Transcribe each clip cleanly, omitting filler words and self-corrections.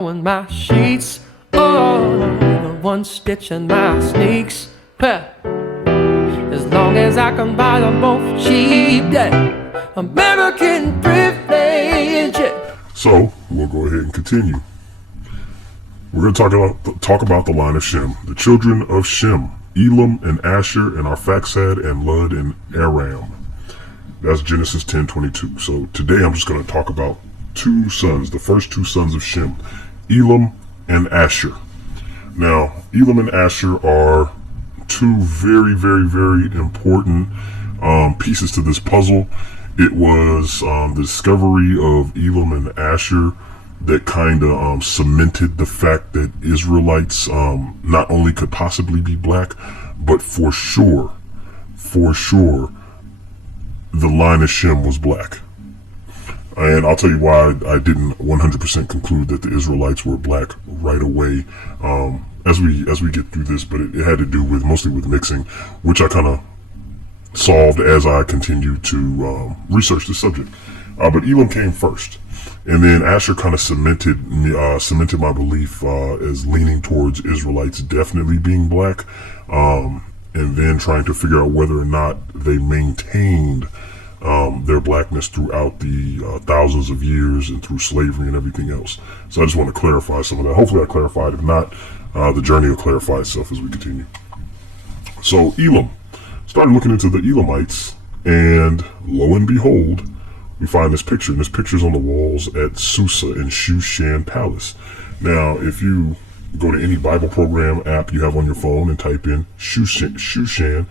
In my sheets, oh, the one stitch in my sneaks. As long as I can buy them both cheap, yeah. American privilege. So we'll go ahead and continue. We're going to talk about the line of Shem, the children of Shem, Elam and Asher and Arphaxad and Lud and Aram. That's Genesis 10:22. So today I'm just going to talk about two sons, the first two sons of Shem, Elam and Asher. Now, Elam and Asher are two very, very, very important pieces to this puzzle. It was the discovery of Elam and Asher that kind of cemented the fact that Israelites not only could possibly be black, but for sure, the line of Shem was black. And I'll tell you why I didn't 100% conclude that the Israelites were black right away as we get through this, but it had to do with mostly with mixing, which I kind of solved as I continued to research the subject. But Elam came first, and then Asher kind of cemented my belief as leaning towards Israelites definitely being black, and then trying to figure out whether or not they maintained their blackness throughout the thousands of years and through slavery and everything else. So I just want to clarify some of that. Hopefully I clarified. If not, the journey will clarify itself as we continue. So Elam, started looking into the Elamites, and lo and behold, we find this picture, and this picture's on the walls at Susa in Shushan Palace. Now, if you go to any Bible program app you have on your phone and type in Shushan, Shushan,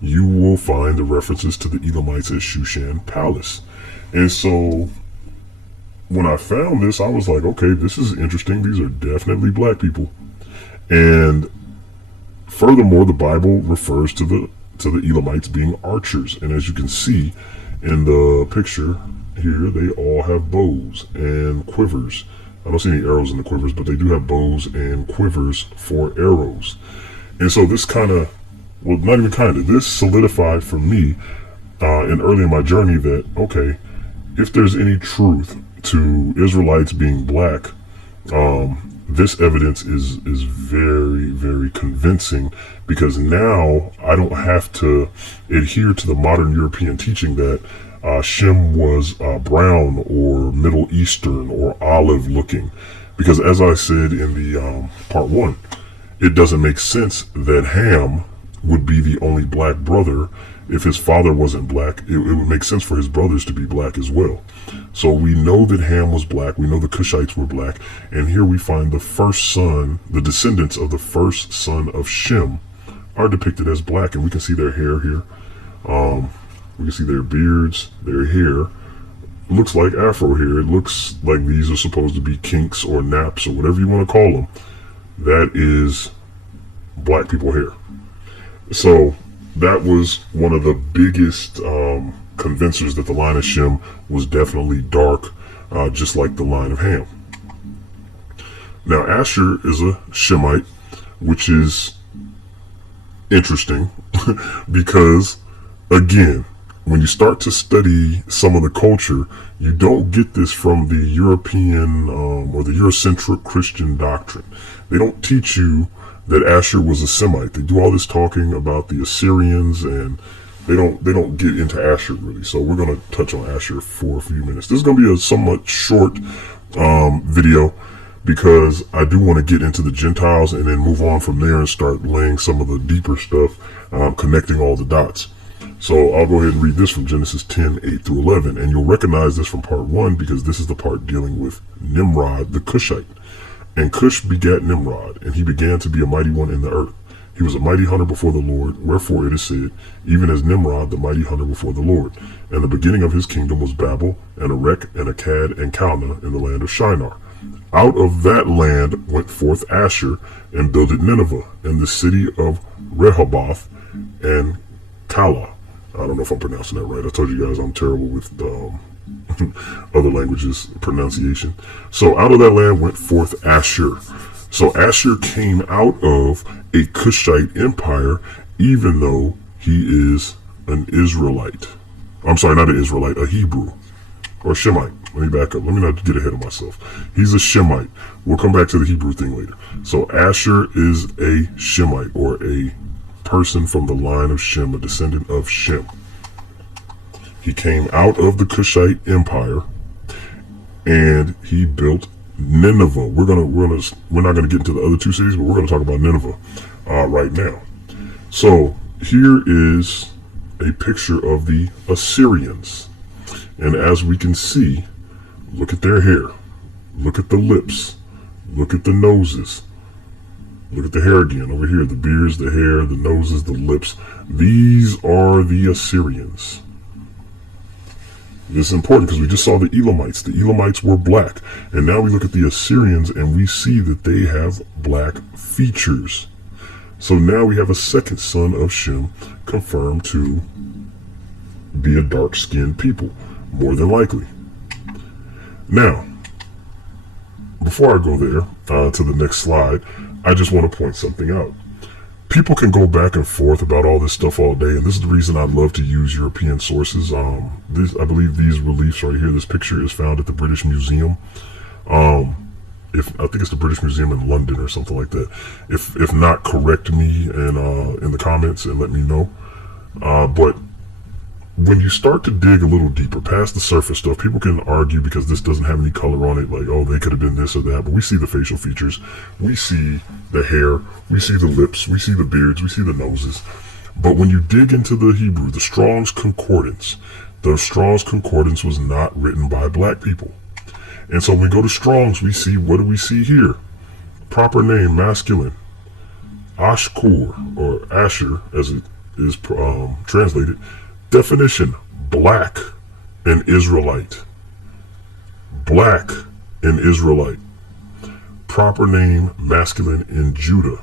you will find the references to the Elamites at Shushan Palace. And so when I found this, I was like, okay, this is interesting. These are definitely black people. And furthermore, the Bible refers to the Elamites being archers. And as you can see in the picture here, they all have bows and quivers. I don't see any arrows in the quivers, but they do have bows and quivers for arrows. And so this kind of, well, not even kind of, this solidified for me and early in my journey that, okay, if there's any truth to Israelites being black, this evidence is very, very convincing, because now I don't have to adhere to the modern European teaching that Shem was brown or Middle Eastern or olive looking, because as I said in the part one, it doesn't make sense that Ham would be the only black brother. If his father wasn't black, it would make sense for his brothers to be black as well. So we know that Ham was black, we know the Cushites were black, and here we find the first son, the descendants of the first son of Shem are depicted as black, and we can see their hair here. We can see their beards, their hair. It looks like Afro hair. It looks like these are supposed to be kinks or naps or whatever you want to call them. That is black people hair. So that was one of the biggest convincers that the line of Shem was definitely dark, just like the line of Ham. Now Asher is a Shemite, which is interesting because, again, when you start to study some of the culture, you don't get this from the European or the Eurocentric Christian doctrine. They don't teach you that Asher was a Semite. They do all this talking about the Assyrians, and they don't get into Asher really. So we're going to touch on Asher for a few minutes. This is going to be a somewhat short video, because I do want to get into the Gentiles and then move on from there and start laying some of the deeper stuff, connecting all the dots. So I'll go ahead and read this from Genesis 10:8-11, and you'll recognize this from part 1, because this is the part dealing with Nimrod the Cushite. And Cush begat Nimrod, and he began to be a mighty one in the earth. He was a mighty hunter before the Lord, wherefore it is said, even as Nimrod the mighty hunter before the Lord. And the beginning of his kingdom was Babel, and Erech, and Akkad, and Calneh in the land of Shinar. Out of that land went forth Asher, and builded Nineveh, and the city of Rehoboth, and Calah. I don't know if I'm pronouncing that right. I told you guys I'm terrible with other languages pronunciation. So out of that land went forth Asher. So Asher came out of a Cushite empire, even though he is an Israelite. I'm sorry, not an Israelite, a Hebrew or Shemite, Let me back up. Let me not get ahead of myself. He's a Shemite. We'll come back to the Hebrew thing later. So Asher is a Shemite, or a person from the line of Shem, a descendant of Shem. He came out of the Cushite Empire, and he built Nineveh. We're not gonna get into the other two cities, but we're gonna talk about Nineveh right now. So here is a picture of the Assyrians, and as we can see, look at their hair, look at the lips, look at the noses, look at the hair again over here, the beards, the hair, the noses, the lips. These are the Assyrians. This is important because we just saw the Elamites. The Elamites were black, and now we look at the Assyrians and we see that they have black features. So now we have a second son of Shem confirmed to be a dark-skinned people, more than likely. Now, before I go there, to the next slide, I just want to point something out. People can go back and forth about all this stuff all day, and this is the reason I love to use European sources. I believe these reliefs right here, this picture is found at the British Museum. I think it's the British Museum in London or something like that. If not, correct me in the comments and let me know. But when you start to dig a little deeper past the surface stuff, people can argue because this doesn't have any color on it, like, oh, they could have been this or that, but we see the facial features, we see the hair, we see the lips, we see the beards, we see the noses. But when you dig into the Hebrew, the Strong's Concordance was not written by black people. And so when we go to Strong's, we see, what do we see here? Proper name, masculine. Ashkur, or Asher, as it is translated. Definition, black and Israelite. Black and Israelite. Proper name, masculine in Judah.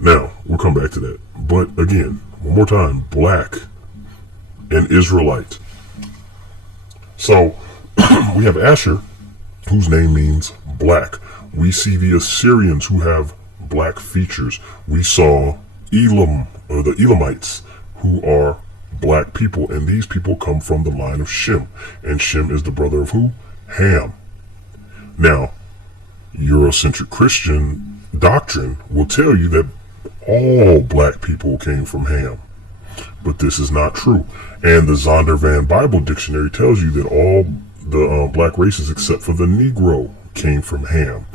Now, we'll come back to that. But again, one more time, black and Israelite. So, we have Asher, whose name means black. We see the Assyrians, who have black features. We saw Elam, or the Elamites, who are black people, and these people come from the line of Shem, and Shem is the brother of who? Ham. Now, Eurocentric Christian doctrine will tell you that all black people came from Ham, but this is not true. And the Zondervan Bible Dictionary tells you that all the black races except for the Negro came from Ham.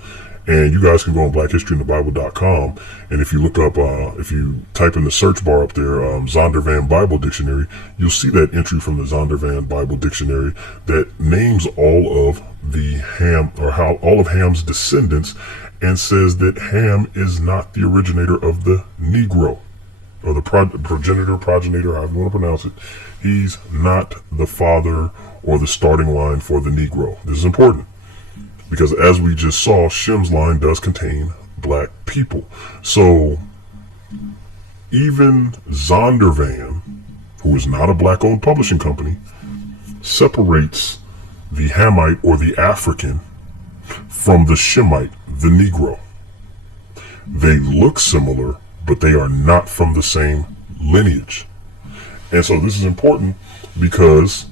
And you guys can go on blackhistoryinthebible.com, and if you look up, if you type in the search bar up there, Zondervan Bible Dictionary, you'll see that entry from the Zondervan Bible Dictionary that names all of the Ham, or how all of Ham's descendants, and says that Ham is not the originator of the Negro, or the progenitor, however you want to pronounce it. He's not the father or the starting line for the Negro. This is important, because as we just saw, Shem's line does contain black people. So even Zondervan, who is not a black-owned publishing company, separates the Hamite, or the African, from the Shemite, the Negro. They look similar, but they are not from the same lineage. And so this is important because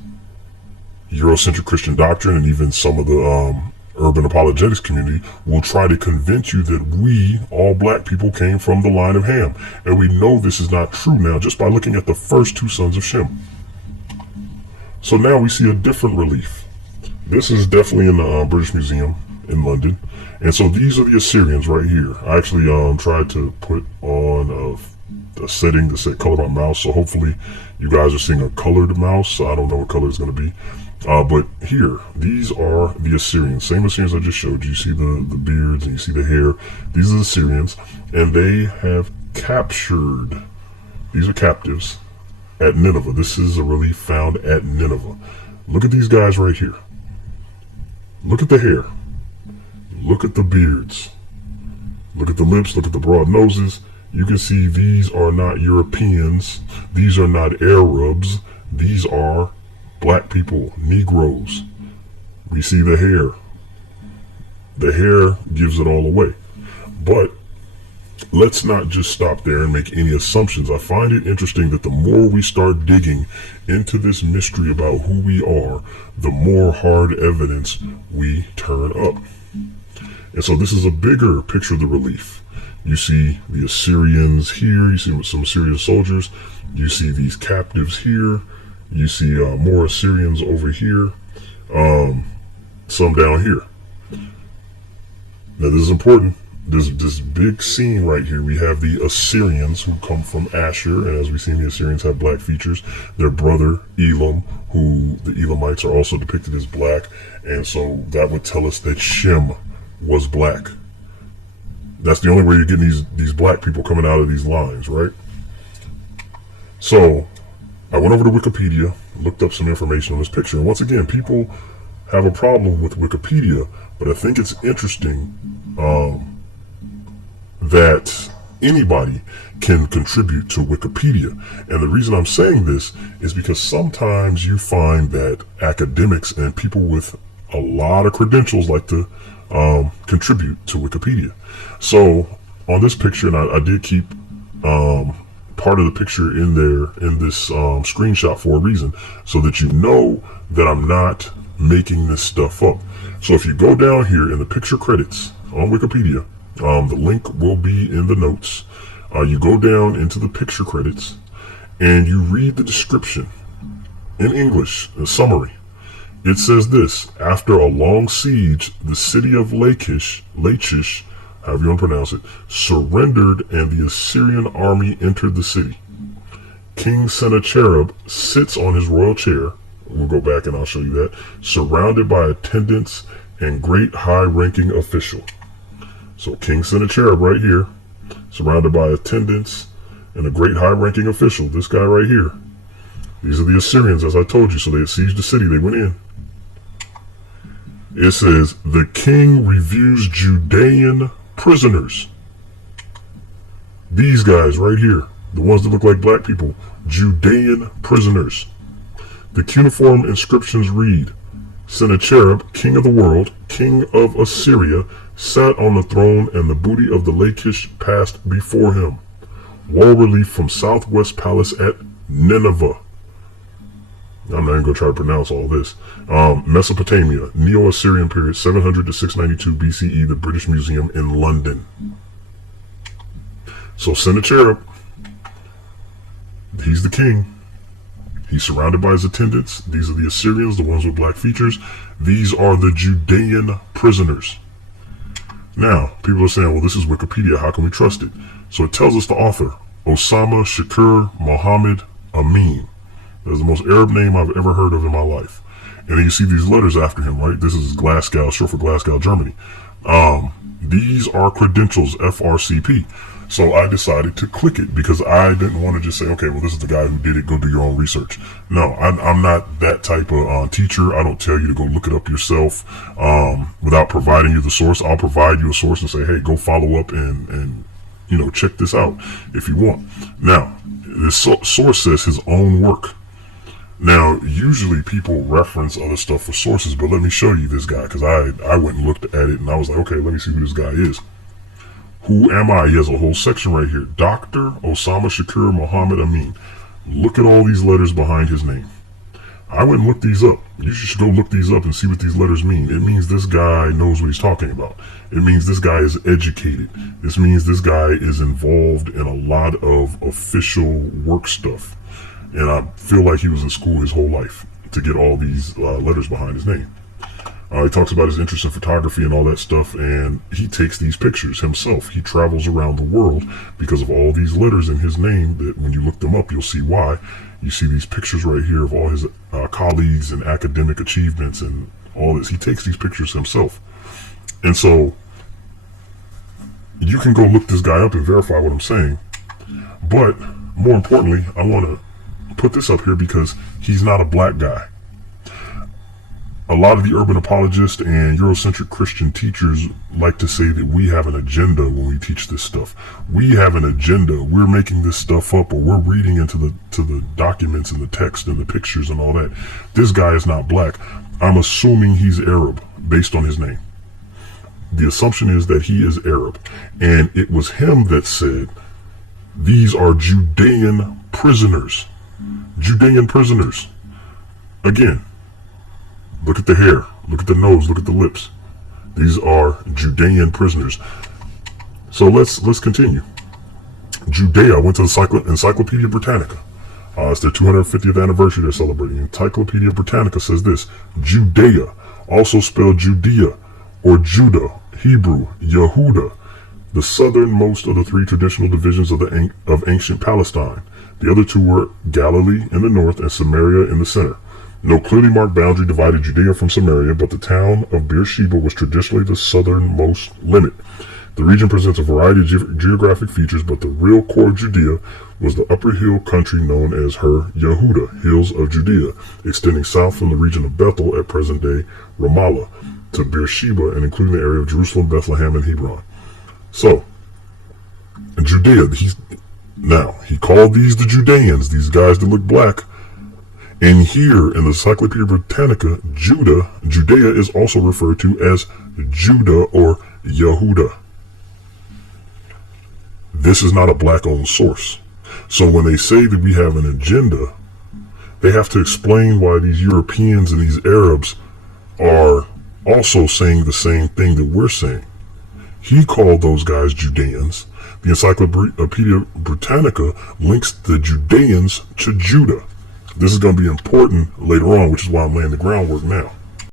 Eurocentric Christian doctrine, and even some of the urban apologetics community, will try to convince you that we, all black people, came from the line of Ham. And we know this is not true now just by looking at the first two sons of Shem. So now we see a different relief. This is definitely in the British Museum in London. And so these are the Assyrians right here. I actually tried to put on a setting to set color my mouse, so hopefully you guys are seeing a colored mouse. I don't know what color it's going to be. But here, these are the Assyrians. Same Assyrians I just showed you. You see the beards and you see the hair. These are the Assyrians, and they have captured, these are captives, at Nineveh. This is a relief found at Nineveh. Look at these guys right here. Look at the hair. Look at the beards. Look at the lips. Look at the broad noses. You can see these are not Europeans. These are not Arabs. These are black people, Negroes. We see the hair. The hair gives it all away. But let's not just stop there and make any assumptions. I find it interesting that the more we start digging into this mystery about who we are, the more hard evidence we turn up. And so this is a bigger picture of the relief. You see the Assyrians here, you see some Assyrian soldiers, you see these captives here, you see more Assyrians over here, some down here. Now this is important. This big scene right here, we have the Assyrians who come from Asher, and as we see, the Assyrians have black features. Their brother Elam, who the Elamites are also depicted as black, and so that would tell us that Shem was black. That's the only way you're getting these black people coming out of these lines, right? So I went over to Wikipedia, looked up some information on this picture, and once again, people have a problem with Wikipedia, but I think it's interesting that anybody can contribute to Wikipedia. And the reason I'm saying this is because sometimes you find that academics and people with a lot of credentials like to contribute to Wikipedia. So on this picture, and I did keep part of the picture in there in this screenshot for a reason, so that you know that I'm not making this stuff up. So if you go down here in the picture credits on Wikipedia, the link will be in the notes. You go down into the picture credits and you read the description in English, the summary. It says this: after a long siege, the city of Lachish, however you want to pronounce it, surrendered and the Assyrian army entered the city. King Sennacherib sits on his royal chair. We'll go back and I'll show you that. Surrounded by attendants and great high-ranking official. So King Sennacherib right here, surrounded by attendants and a great high-ranking official. This guy right here. These are the Assyrians, as I told you. So they sieged the city. They went in. It says, the king reviews Judean prisoners. These guys right here, the ones that look like black people, Judean prisoners. The cuneiform inscriptions read, Sennacherib, king of the world, king of Assyria, sat on the throne, and the booty of the Lachish passed before him. Wall relief from Southwest Palace at Nineveh. I'm not even going to try to pronounce all this. Mesopotamia, Neo-Assyrian period, 700 to 692 BCE, the British Museum in London. So Sennacherib, he's the king. He's surrounded by his attendants. These are the Assyrians, the ones with black features. These are the Judean prisoners. Now, people are saying, well, this is Wikipedia. How can we trust it? So it tells us the author, Osama Shakur Mohammed Amin. That's the most Arab name I've ever heard of in my life. And then you see these letters after him, right? This is Glasgow, short for Glasgow, Germany. These are credentials, FRCP. So I decided to click it because I didn't want to just say, okay, well, this is the guy who did it. Go do your own research. No, I'm not that type of teacher. I don't tell you to go look it up yourself without providing you the source. I'll provide you a source and say, hey, go follow up and you know, check this out if you want. Now, this source says his own work. Now, usually people reference other stuff for sources, but let me show you this guy because I went and looked at it and I was like, okay, let me see who this guy is. Who am I? He has a whole section right here. Dr. Osama Shakur Mohammed Amin. Look at all these letters behind his name. I went and looked these up. You should go look these up and see what these letters mean. It means this guy knows what he's talking about. It means this guy is educated. This means this guy is involved in a lot of official work stuff. And I feel like he was in school his whole life to get all these letters behind his name. He talks about his interest in photography and all that stuff, and he takes these pictures himself. He travels around the world because of all these letters in his name that when you look them up, you'll see why. You see these pictures right here of all his colleagues and academic achievements and all this. He takes these pictures himself. And so you can go look this guy up and verify what I'm saying. But more importantly, I want to put this up here because he's not a black guy. A lot of the urban apologists and Eurocentric Christian teachers like to say that we have an agenda when we teach this stuff. We have an agenda. We're making this stuff up, or we're reading into the documents and the text and the pictures and all that. This guy is not black. I'm assuming he's Arab based on his name. the assumption is that he is Arab. And it was him that said, these are Judean prisoners. Judean prisoners. Again, look at the hair, look at the nose, look at the lips. These are Judean prisoners. So let's continue. Judea went to the Encyclopedia Britannica. It's their 250th anniversary they're celebrating. Encyclopedia Britannica says this: Judea, also spelled Judea or Judah, Hebrew, Yehuda, the southernmost of the three traditional divisions of ancient Palestine. The other two were Galilee in the north and Samaria in the center. No clearly marked boundary divided Judea from Samaria, but the town of Beersheba was traditionally the southernmost limit. The region presents a variety of geographic features, but the real core of Judea was the upper hill country known as Her Yehuda, Hills of Judea, extending south from the region of Bethel at present-day Ramallah to Beersheba and including the area of Jerusalem, Bethlehem, and Hebron. So, Judea, he called these the Judeans, these guys that look black. And here in the Encyclopedia Britannica, Judea is also referred to as Judah or Yehuda. This is not a black-owned source. So when they say that we have an agenda, they have to explain why these Europeans and these Arabs are also saying the same thing that we're saying. He called those guys Judeans. The Encyclopedia Britannica links the Judeans to Judah. This is going to be important later on, which is why I'm laying the groundwork now.